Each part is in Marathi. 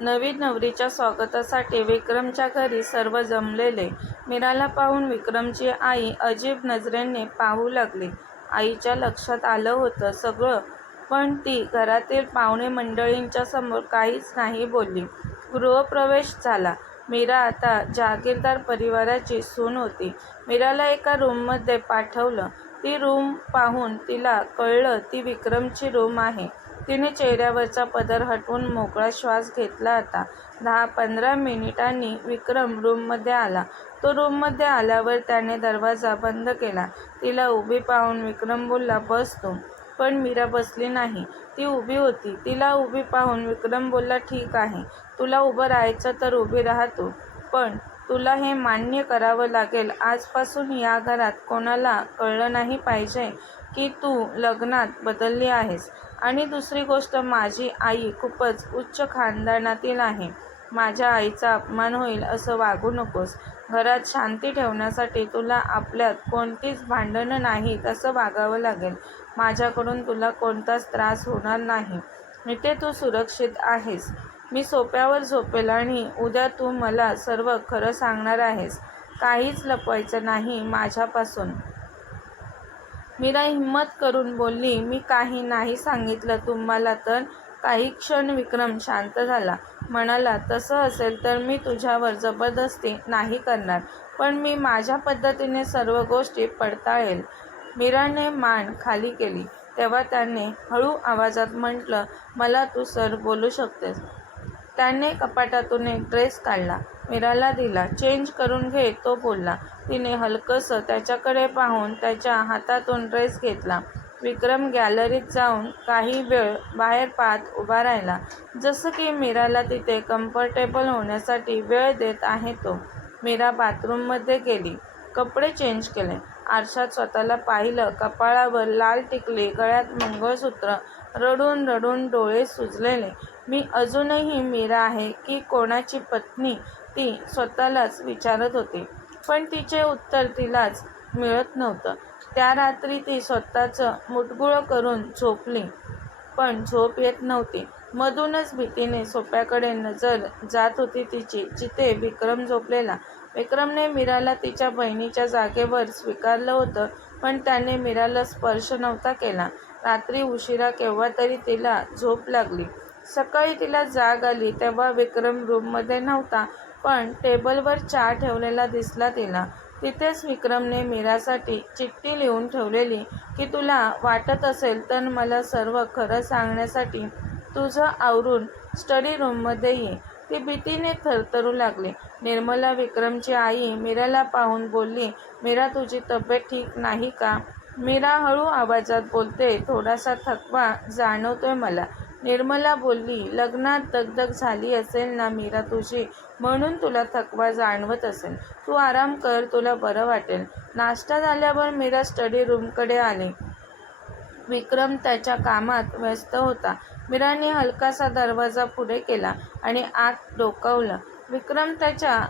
नवीन नवरीच्या स्वागतासाठी विक्रमच्या घरी सर्व जमलेले. मीराला पाहून विक्रमची आई अजीब नजरेने पाहू लागली. आईच्या लक्षात आलं होतं सगळं, पण ती घरातील पाहुणे मंडळींच्या समोर काहीच नाही बोलली. गृहप्रवेश झाला. मीरा आता जहागीरदार परिवाराची सून होती. मीराला एका रूममध्ये पाठवलं. ती रूम पाहून तिला कळलं ती विक्रमची रूम आहे. तिने चेहऱ्यावरचा पदर हटवून मोकळा श्वास घेतला. आता 10-15 मिनिटांनी विक्रम रूममध्ये आला. तो रूममध्ये आल्यावर त्याने दरवाजा बंद केला. तिला उभी पाहून विक्रम बोलला, "बस तू." पण मीरा बसली नाही. ती उभी होती. तिला उभी पाहून विक्रम बोलला, "ठीक आहे, तुला उभं राहायचं तर उभी राहा तू. पण तुला हे मान्य करावं लागेल, आजपासून या घरात कोणाला कळलं नाही पाहिजे की तू लग्नात बदलली आहेस. आणि दुसरी गोष्ट, माझी आई खूपच उच्च खानदानातील आहे. माझ्या आईचा अपमान होईल असं वागू नकोस. घरात शांती ठेवण्यासाठी तुला आपल्यात कोणतीच भांडणं नाहीत असं वागावं लागेल. माझ्याकडून तुला कोणताच त्रास होणार नाही. इथे तू सुरक्षित आहेस. मी सोफ्यावर झोपेल आणि उद्या तू मला सर्व खरं सांगणार आहेस. काहीच लपवायचं नाही माझ्यापासून." मीरा हिम्मत करून बोलली, "मी काही नाही सांगितलं तुम्हाला तर." काही क्षण विक्रम शांत झाला. म्हणाला, "तसं असेल तर मी तुझ्यावर जबरदस्ती नाही करणार, पण मी माझ्या पद्धतीने सर्व गोष्टी पडताळेल." मीराने मान खाली केली. तेव्हा त्याने हळू आवाजात म्हटलं, "मला तू सर बोलू शकतेस." त्याने कपाटातून एक ड्रेस काढला. मीराला दिला. "चेंज करून घे," तो बोलला. तिने हलकंसं त्याच्याकडे पाहून त्याच्या हातातून ड्रेस घेतला. विक्रम गॅलरीत जाऊन काही वेळ बाहेर पाहत उभा राहिला, जसं की मीराला तिथे कम्फर्टेबल होण्यासाठी वेळ देत आहे तो. मीरा बाथरूममध्ये गेली. कपडे चेंज केले. आरशात स्वतःला पाहिलं. कपाळावर लाल टिकली, गळ्यात मंगळसूत्र. रडून रडून डोळे सुजलेले. "मी अजूनही मीरा आहे की कोणाची पत्नी?" ती स्वतःलाच विचारत होती. पण तिचे उत्तर तिलाच मिळत नव्हतं. त्या रात्री ती स्वतःचं मुठगुळं करून झोपली, पण झोप येत नव्हती. मधूनच भीतीने सोफ्याकडे नजर जात होती तिची, जिथे विक्रम झोपलेला. विक्रमने मीराला तिच्या बहिणीच्या जागेवर स्वीकारलं होतं, पण त्याने मीराला स्पर्श नव्हता केला. रात्री उशिरा केव्हातरी तिला झोप लागली. सकाळी तिला जाग आली तेव्हा विक्रम रूममध्ये नव्हता, पण टेबलवर चहा ठेवलेला दिसला तिला. तिथेच विक्रमने मीरासाठी चिठ्ठी लिहून ठेवलेली की तुला वाटत असेल तर मला सर्व खरं सांगण्यासाठी तुझं आवरून स्टडी रूममध्ये ये. ती भीतीने थरथरू लागली. निर्मला, विक्रमची आई, मीराला पाहून बोलली, "मीरा, तुझी तब्येत ठीक नाही का?" मीरा हळू आवाजात बोलते, "थोडासा थकवा जाणवतोय मला." निर्मला बोलली, "लग्नात दगदग झाली असेल ना मीरा तुझी, म्हणून तुला थकवा जाणवत असेल. तू आराम कर, तुला बरं वाटेल." नाश्ता झाल्यावर मीरा स्टडी रूमकडे आली. विक्रम त्याच्या कामात व्यस्त होता. मीराने हलकासा दरवाजा पुढे केला आणि आत डोकावलं. विक्रम त्याच्या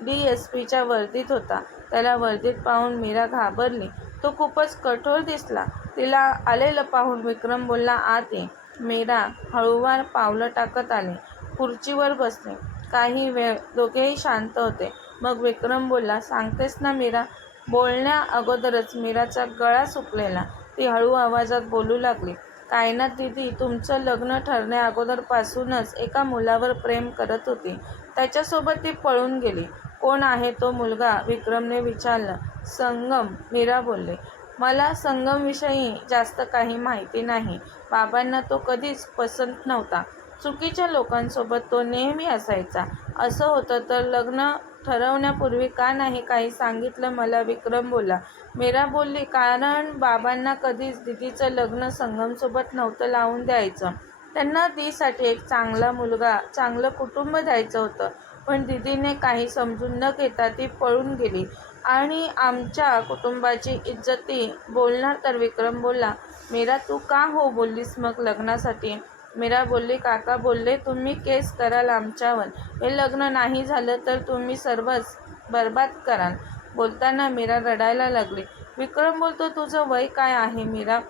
DSPच्या वर्दीत होता. त्याला वर्दीत पाहून मीरा घाबरली. तो खूपच कठोर दिसला. तिला आलेलं पाहून विक्रम बोलला, "आत ये." मीरा हळूवार पावलं टाकत आली. खुर्चीवर बसली. काही वेळ दोघेही शांत होते. मग विक्रम बोलला, "सांगतेस ना मीरा?" बोलण्या अगोदरच मीराचा गळा सुकलेला. ती हळू आवाजात बोलू लागली, "कायनात दीदी तुमचं लग्न ठरण्या अगोदरपासूनच एका मुलावर प्रेम करत होती. त्याच्यासोबत ती पळून गेली." "कोण आहे तो मुलगा?" विक्रमने विचारलं. "संगम." मीरा बोलली. "मला संगमविषयी जास्त काही माहिती नाही. बाबांना तो कधीच पसंत नव्हता. चुकीच्या लोकांसोबत तो नेहमी असायचा." "असं होतं तर लग्न ठरवण्यापूर्वी का नाही काही सांगितलं मला?" विक्रम बोलला. मीरा बोलली, "कारण बाबांना कधीच दीदीचं लग्न संगमसोबत नव्हतं लावून द्यायचं. त्यांना दीसाठी एक चांगला मुलगा, चांगलं कुटुंब द्यायचं होतं. पण दीदीने काही समजून न घेता ती पळून गेली आणि आमच्या कुटुंबाची इज्जती." "बोलणार तर." विक्रम बोलला. "मीरा, तू का हो बोललीस मग लग्नासाठी?" मीरा बोलली, "काका बोलले तुम्ही केस कराल आमच्यावर. हे लग्न नाही झालं तर तुम्ही सर्वच बरबाद कराल." बोलताना मीरा रडायला लागली. विक्रम बोलतो, "तुझं वय काय आहे मीरा?"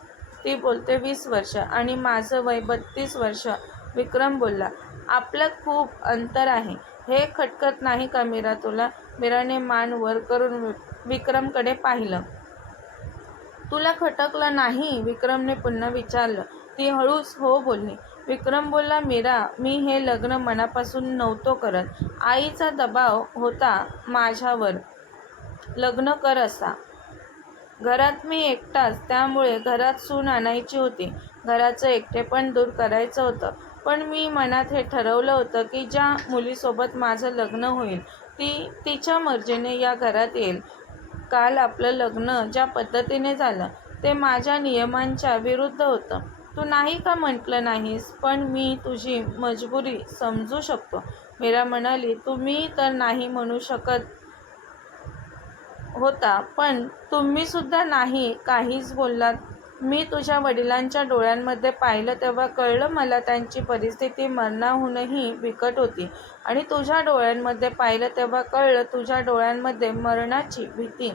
ती बोलते, "20 वर्ष." "आणि माझं वय 32 वर्ष." विक्रम बोलला, आपल्यात खूप अंतर आहे. हे खटकत नाही का मीरा तुला? मीराने मान वर करून विक्रमकडे पाहिलं. तुला खटकलं नाही? विक्रमने पुन्हा विचारलं. ती हळूच हो बोलली. विक्रम बोलला, मीरा, मी हे लग्न मनापासून नव्हतो करत. आईचा दबाव होता माझ्यावर. लग्न कर असा. घरात मी एकटाच, त्यामुळे घरात सून आणायची होती. घराचं एकटेपण दूर करायचं होतं. पण मी मनात हे ठरवलं होतं की ज्या मुलीसोबत माझं लग्न होईल ती तिच्या मर्जीने या घरात येईल. काल आपलं लग्न ज्या पद्धतीने झालं ते माझ्या नियमांच्या विरुद्ध होतं. तू नाही का म्हटलं नाहीस? पण मी तुझी मजबुरी समजू शकतो. मीरा म्हणाली, तुम्ही तर नाही म्हणू शकत होता, पण तुम्ही सुद्धा नाही काहीच बोललात. मी तुझ्या वडिलांच्या डोळ्यांमध्ये पाहिलं तेव्हा कळलं मला त्यांची परिस्थिती मरणाहूनही बिकट होती. आणि तुझ्या डोळ्यांमध्ये पाहिलं तेव्हा कळलं तुझ्या डोळ्यांमध्ये मरणाची भीती.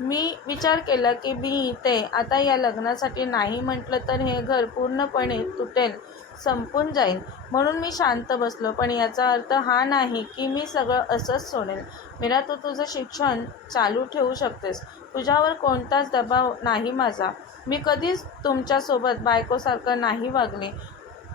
मी विचार केला की मी ते आता या लग्नासाठी नाही म्हटलं तर हे घर पूर्णपणे तुटेल, संपून जाईल. म्हणून मी शांत बसलो. पण याचा अर्थ हा नाही की मी सगळं असंच सोडेल. मीरा, तू तुझं शिक्षण चालू ठेवू शकतेस. तुझ्यावर कोणताच दबाव नाही माझा. मी कधीच तुमच्यासोबत बायकोसारखं नाही वागले.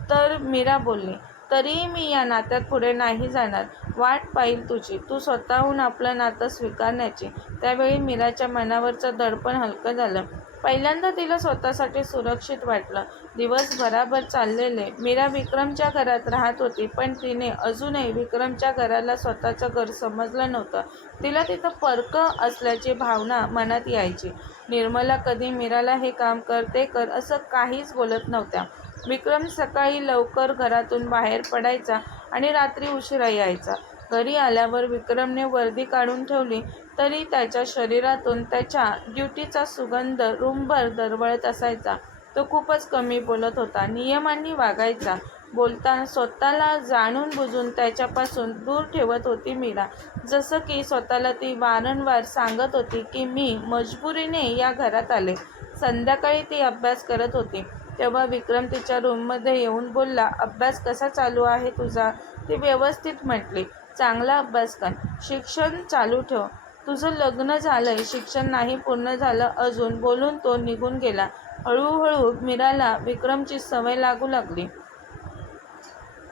तर मीरा बोलली, तरीही मी या नात्यात पुढे नाही जाणार. वाट पाहील तुझी. तू स्वतःहून आपलं नातं स्वीकारण्याची. त्यावेळी मीराच्या मनावरचं दडपण हलकं झालं. पहिल्यांदा तिला स्वतःसाठी सुरक्षित वाटलं. दिवस बराबर चाललेले. मीरा विक्रमच्या घरात राहत होती, पण तिने अजूनही विक्रमच्या घराला स्वतःचं घर समजलं नव्हतं. तिला तिथं परकं असल्याची भावना मनात यायची. निर्मला कधी मीराला हे काम कर, ते कर असं काहीच बोलत नव्हत्या. विक्रम सकाळी लवकर घरातून बाहेर पडायचा आणि रात्री उशिरा यायचा. घरी आल्यावर विक्रमने वर्दी काढून ठेवली तरी त्याच्या शरीरातून त्याच्या ड्युटीचा सुगंध रूमभर दरवळत असायचा. तो खूपच कमी बोलत होता. नियमांनी वागायचा. बोलताना स्वतःला जाणून बुजून त्याच्यापासून दूर ठेवत होती मीरा. जसं की स्वतःला ती वारंवार सांगत होती की मी मजबुरीने या घरात आले. संध्याकाळी ती अभ्यास करत होती तेव्हा विक्रम तिच्या रूममध्ये येऊन बोलला, अभ्यास कसा चालू आहे तुझा? ती व्यवस्थित म्हटली, चांगला अभ्यास कर. शिक्षण चालू ठेव. तुझं लग्न झालंय, शिक्षण नाही पूर्ण झालं अजून, बोलून तो निघून गेला. हळूहळू मीराला विक्रमची सवय लागू लागली.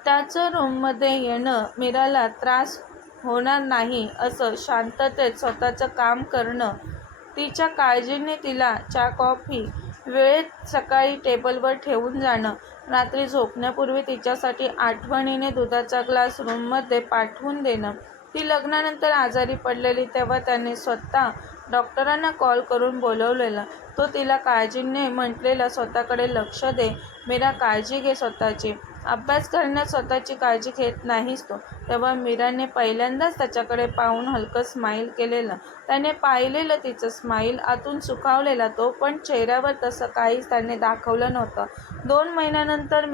त्याचं रूममध्ये येणं, मीराला त्रास होणार नाही असं शांततेत स्वतःचं काम करणं, तिच्या काळजीने तिला चहा कॉफी वेळेत सकाळी टेबलवर ठेवून जाणं, रात्री झोपण्यापूर्वी तिच्यासाठी आठवणीने दुधाचा ग्लास रूममध्ये पाठवून देणं. ती लग्नानंतर आजारी पडलेली तेव्हा त्याने स्वतः डॉक्टरांना कॉल करून बोलवलेलं. तो तिला काळजीने म्हटलेला, स्वतःकडे लक्ष दे मीरा, काळजी घे स्वतःची. अभ्यास करण्यात स्वतःची काळजी घेत नाहीस तू. तेव्हा मीराने पहिल्यांदाच त्याच्याकडे पाहून हलकं स्माईल केलेलं. त्याने पाहिलेलं तिचं स्माईल, आतून सुखावलेला तो, पण चेहऱ्यावर तसं काहीच त्याने दाखवलं नव्हतं. 2 महिन्यानंतर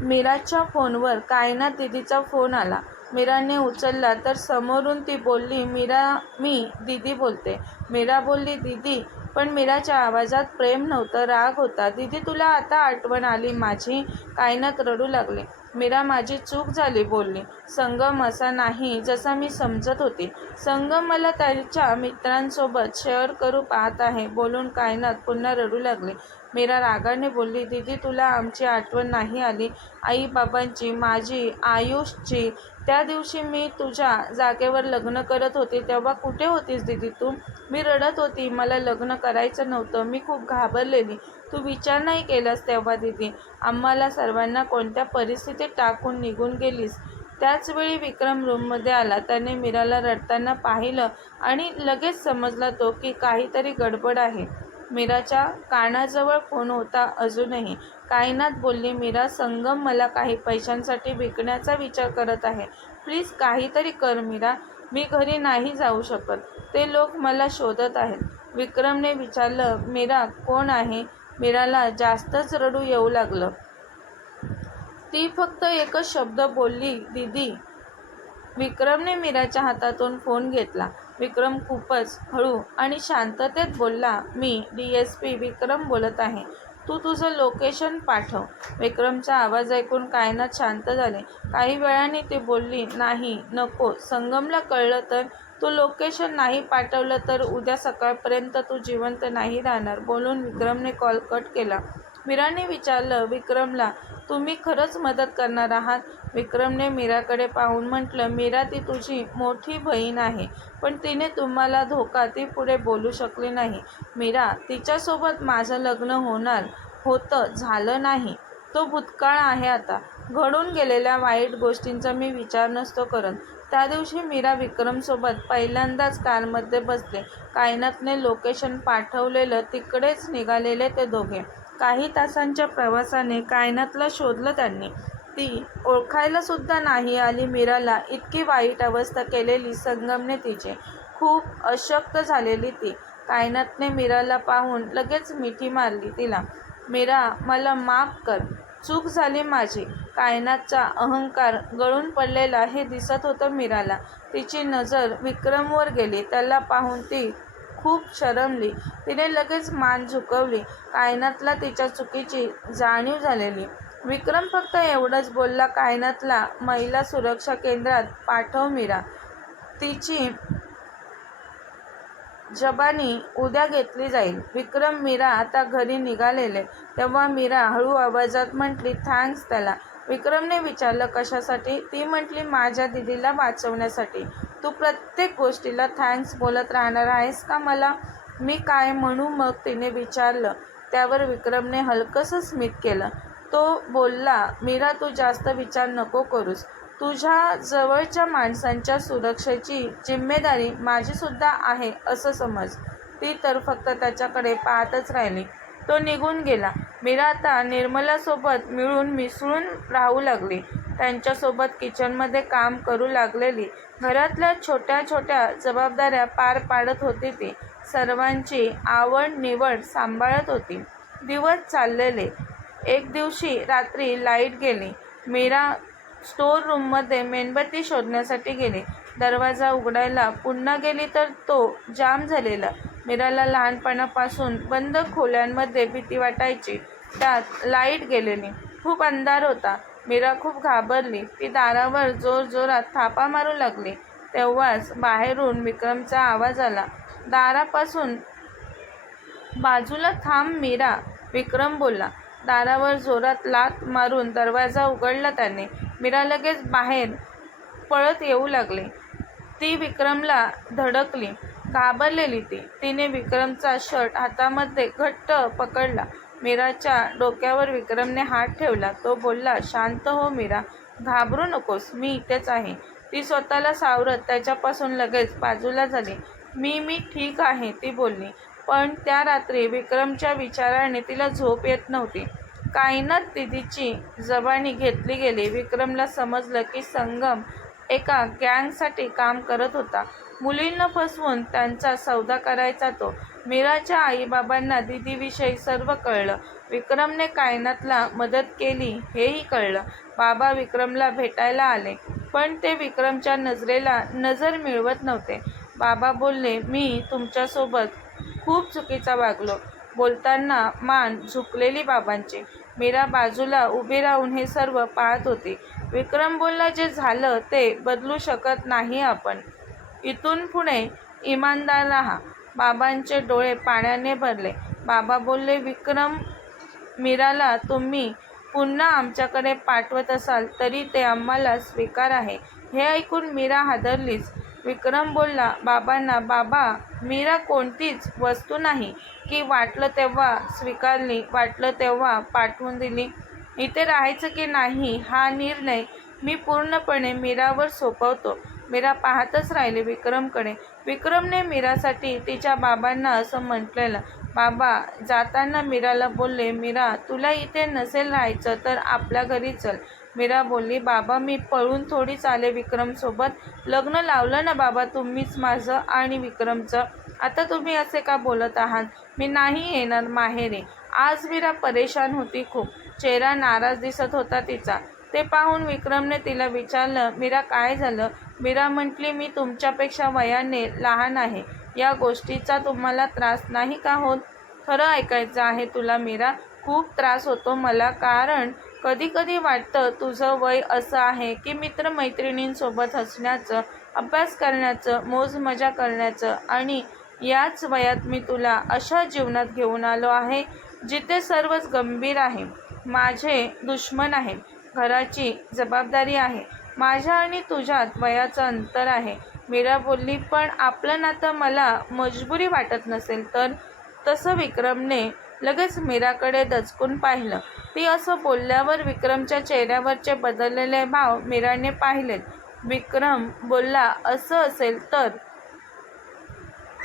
मीराच्या फोनवर कायनात दीदीचा फोन आला. मीराने उचलला तर समोरून ती बोलली, मीरा, मी दीदी बोलते. मीरा बोलली, दीदी? पण मीराच्या आवाजात प्रेम नव्हतं, राग होता. दीदी, तुला आता आठवण आली माझी? कायनात रडू लागली. मीरा, माझी चूक झाली बोलली. संगम असा नाही जसा मी समजत होती. संगम मला त्याच्या मित्रांसोबत शेअर करू पाहत आहे, बोलून कायनात पुन्हा रडू लागली. मीरा रागाने बोलली, दीदी, तुला आमची आठवण नाही आली? आई बाबांची, माझी, आयुषची? त्या दिवशी मी तुझ्या जागेवर लग्न करत होते तेव्हा कुठे होतीस दीदी तू? मी रडत होती, मला लग्न करायचं नव्हतं. मी खूप घाबरलेली. तू विचार नाही केलास तेव्हा दीदी. आम्हाला सर्वांना कोणत्या परिस्थितीत टाकून निघून गेलीस. त्याचवेळी विक्रम रूममध्ये आला. त्याने मीराला रडताना पाहिलं आणि लगेच समजला तो की काहीतरी गडबड आहे. मीराच्या कानाजवळ फोन होता अजूनही. कायनात बोलली, मीरा, संगम मला काही पैशांसाठी विकण्याचा विचार करत आहे. प्लीज काहीतरी कर मीरा. मी घरी नाही जाऊ शकत. ते लोक मला शोधत आहेत. विक्रमने विचारलं, मीरा, कोण आहे? मीराला जास्तच रडू येऊ लागलं. ती फक्त एकच शब्द बोलली, दीदी. विक्रमने मीराच्या हातातून फोन घेतला. विक्रम खूपच हळू आणि शांततेत बोलला, मी DSP विक्रम बोलत आहे. तू तुझं लोकेशन पाठव. विक्रमचा आवाज ऐकून कायनात शांत झाले. काही वेळाने ती बोलली, नाही, नको. संगमला कळलं तर? तू लोकेशन नाही पाठवलं तर उद्या सकाळपर्यंत तू जिवंत नाही राहणार. बोलून विक्रमने कॉल कट केला. मीराने विचारलं विक्रमला, तुम्ही खरंच मदत करणार आहात? विक्रमने मीराकडे पाहून म्हटलं, मीरा ती तुझी मोठी बहीण आहे, पण तिने तुम्हाला धोका ती पुढे बोलू शकली नाही. मीरा, तिच्यासोबत माझं लग्न होणार होतं, झालं नाही. तो भूतकाळ आहे आता. घडून गेलेल्या वाईट गोष्टींचा मी विचार नसतो करत. त्या दिवशी मीरा विक्रमसोबत पहिल्यांदाच कारमध्ये बसले. कायनातने लोकेशन पाठवलेलं तिकडेच निघालेले ते दोघे. काही तासांच्या प्रवासाने कायनातला शोधलं त्यांनी. ती ओळखायला सुद्धा नाही आली मीराला. इतकी वाईट अवस्था केलेली संगमने तिचे. खूप अशक्त झालेली ती. कायनातने मीराला पाहून लगेच मिठी मारली तिला. मीरा, मला माफ कर. चूक झाली माझी. कायनातचा अहंकार गळून पडलेला हे दिसत होतं मीराला. तिची नजर विक्रमवर गेली. त्याला पाहून ती खूप शरमली. तिने लगेच मान झुकवली. कायनातला तिच्या चुकीची जाणीव झालेली. विक्रम फक्त एवढंच बोलला, कायनातला महिला सुरक्षा केंद्रात पाठव मीरा. तिची जबानी उद्या घेतली जाईल. विक्रम मीरा आता घरी निघालेले तेव्हा मीरा हळू आवाजात म्हटली, थँक्स त्याला. विक्रमने विचारलं, कशासाठी? ती म्हटली, माझ्या दिदीला वाचवण्यासाठी. तू प्रत्येक गोष्टीला थँक्स बोलत राहणार आहेस का मला? मी काय म्हणू मग? तिने विचारलं. त्यावर विक्रमने हलकंसं स्मित केलं. तो बोलला, मीरा, तू जास्त विचार नको करूस. तुझ्या जवळच्या माणसांच्या सुरक्षेची जिम्मेदारी माझीसुद्धा आहे असं समज. ती तर फक्त त्याच्याकडे पाहतच राहिली. तो निघून गेला. मीरा आता निर्मलासोबत मिळून मिसळून राहू लागली. त्यांच्यासोबत किचनमध्ये काम करू लागलेली. घरातल्या छोट्या छोट्या जबाबदाऱ्या पार पाडत होती ती. सर्वांची आवड निवड सांभाळत होती. दिवस चाललेले. एक दिवशी रात्री लाईट गेली. मीरा स्टोर रूममध्ये मेणबत्ती शोधण्यासाठी गेली. दरवाजा उघडायला पुन्हा गेली तर तो जाम झालेला. मीराला लहानपणापासून बंद खोल्यांमध्ये भीती वाटायची. त्यात लाईट गेलेली. खूप अंधार होता. मीरा खूप घाबरली. ती दारावर जोरजोरात थापा मारू लागली. तेव्हाच बाहेरून विक्रमचा आवाज आला. दारापासून बाजूला थांब मीरा, विक्रम बोलला. दारावर जोरात लाथ मारून दरवाजा उघडला त्याने. मीरा लगेच बाहेर पळत येऊ लागली. ती विक्रमला धडकली. घाबरलेली ती. तिने विक्रमचा शर्ट हातामध्ये घट्ट पकडला. मीराच्या डोक्यावर विक्रमने हात ठेवला. तो बोलला, शांत हो मीरा, घाबरू नकोस, मी इथेच आहे. ती स्वतःला सावरत त्याच्यापासून लगेच बाजूला झाली. मी ठीक आहे, ती बोलली. पण त्या रात्री विक्रमच्या विचाराने तिला झोप येत नव्हती. कायनात दिदीची जबानी घेतली गेली. विक्रमला समजलं की संगम एका गँगसाठी काम करत होता. मुलींना फसवून त्यांचा सौदा करायचा तो. मीराच्या आईबाबांना दिदीविषयी सर्व कळलं. विक्रमने कायनातला मदत केली हेही कळलं. बाबा विक्रमला भेटायला आले, पण ते विक्रमच्या नजरेला नजर मिळवत नव्हते. बाबा बोलले, मी तुमच्यासोबत खूप चुकीचा वागलो. बोलताना मान झुकलेली बाबांची. मीरा बाजूला उभी राहून हे सर्व पाहत होती. विक्रम बोलला, जे झालं ते बदलू शकत नाही आपण. इथून पुढे इमानदार राहा. बाबांचे डोळे पाण्याने भरले. बाबा बोलले, विक्रम, मीराला तुम्ही पुन्हा आमच्याकडे पाठवत असाल तरी ते आम्हाला स्वीकार आहे. हे ऐकून मीरा हादरलीच. विक्रम बोलला बाबांना, बाबा, मीरा कोणतीच वस्तू नाही की वाटलं तेव्हा स्वीकारली, वाटलं तेव्हा पाठवून दिली. इथे राहायचं की नाही हा निर्णय मी पूर्णपणे मीरावर सोपवतो. मीरा पाहतच राहिली विक्रमकडे. विक्रमने मीरासाठी तिच्या बाबांना असं म्हटलेलं. बाबा जाताना मीराला बोलले, मीरा, तुला इथे नसेल राहायचं तर आपल्या घरी चल. मीरा बोलली, बाबा, मी पळून थोडीच आले विक्रमसोबत. लग्न लावलं ना बाबा तुम्हीच माझं आणि विक्रमचं. आता तुम्ही असे का बोलत आहात? मी नाही येणार माहेरी. आज मीरा परेशान होती खूप. चेहरा नाराज दिसत होता तिचा. ते पाहून विक्रमने तिला विचारलं, मीरा, काय झालं? मीरा म्हटली, मी तुमच्यापेक्षा वयाने लहान आहे. या गोष्टीचा तुम्हाला त्रास नाही का होत? खरं ऐकायचं आहे तुला मीरा? खूप त्रास होतो मला, कारण कधी कधी वाटतं तुझं वय असं आहे की मित्रमैत्रिणींसोबत हसण्याचं, अभ्यास करण्याचं, मौज मजा करण्याचं, आणि याच वयात मी तुला अशा जीवनात घेऊन आलो आहे जिथे सर्वच गंभीर आहे. माझे दुश्मन आहेत, घराची जबाबदारी आहे, माझ्या आणि तुझ्यात वयाचं अंतर आहे. मीरा बोलली, पण आपलं नातं मला मजबुरी वाटत नसेल तर? तसं विक्रमने लगेच मीराकडे दचकून पाहिलं. ती असं बोलल्यावर विक्रमच्या चेहऱ्यावरचे बदललेले भाव मीराने पाहिलेत. विक्रम बोलला, असं असेल तर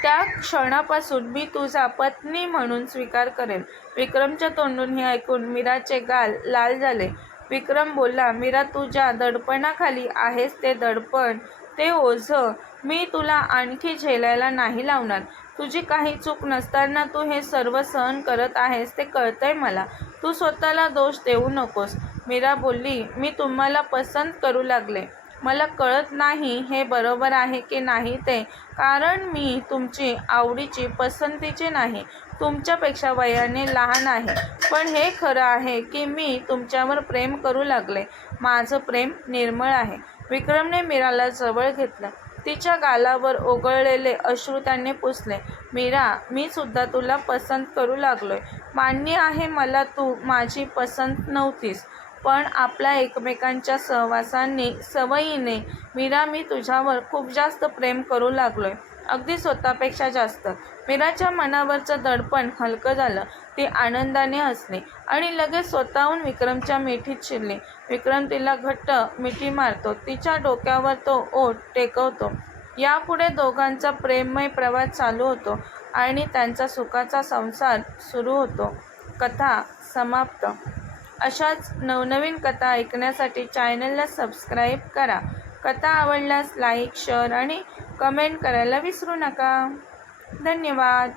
त्या क्षणापासून मी तुझा पत्नी म्हणून स्वीकार करेन. विक्रमच्या तोंडून हे ऐकून मीराचे गाल लाल झाले. विक्रम बोलला, मीरा, तुझ्या दडपणाखाली आहेस ते दडपण, ते ओझं मी तुला आणखी झेलायला नाही लावणार. तुझी काही चूक नसताना तू हे सर्व सहन करत आहेस ते कळतंय मला. तू स्वतःला दोष देऊ नकोस. मीरा बोलली, मी तुम्हाला पसंत करू लागले. मला कळत नाही हे बरोबर आहे की नाही ते, कारण मी तुमची आवडीची, पसंतीची नाही. तुमच्यापेक्षा वयाने लहान आहे. पण हे खरं आहे की मी तुमच्यावर प्रेम करू लागले. माझं प्रेम निर्मळ आहे. विक्रमने मीराला जवळ घेतलं. तिच्या गालावर ओघळलेले अश्रू त्याने पुसले. मीरा, मी सुद्धा तुला पसंत करू लागलोय. मान्य आहे मला तू माझी पसंत नव्हतीस, पण आपल्या एकमेकांच्या सहवासाने, सवयीने मीरा, मी तुझ्यावर खूप जास्त प्रेम करू लागलोय. अगदी स्वतःपेक्षा जास्त. मीराच्या मनावरचं दडपण हलकं झालं. ती आनंदाने हसली आणि लगेच स्वतःहून विक्रमच्या मिठीत शिरली. विक्रम तिला घट्ट मिठी मारतो. तिच्या डोक्यावर तो ओठ टेकवतो. यापुढे दोघांचा प्रेममय प्रवास चालू होतो आणि त्यांचा सुखाचा संसार सुरू होतो. कथा समाप्त. अशाच नवनवीन कथा ऐकण्यासाठी चॅनलला सबस्क्राईब करा. कथा आवडल्यास लाईक, शेअर आणि कमेंट करायला विसरू नका. धन्यवाद.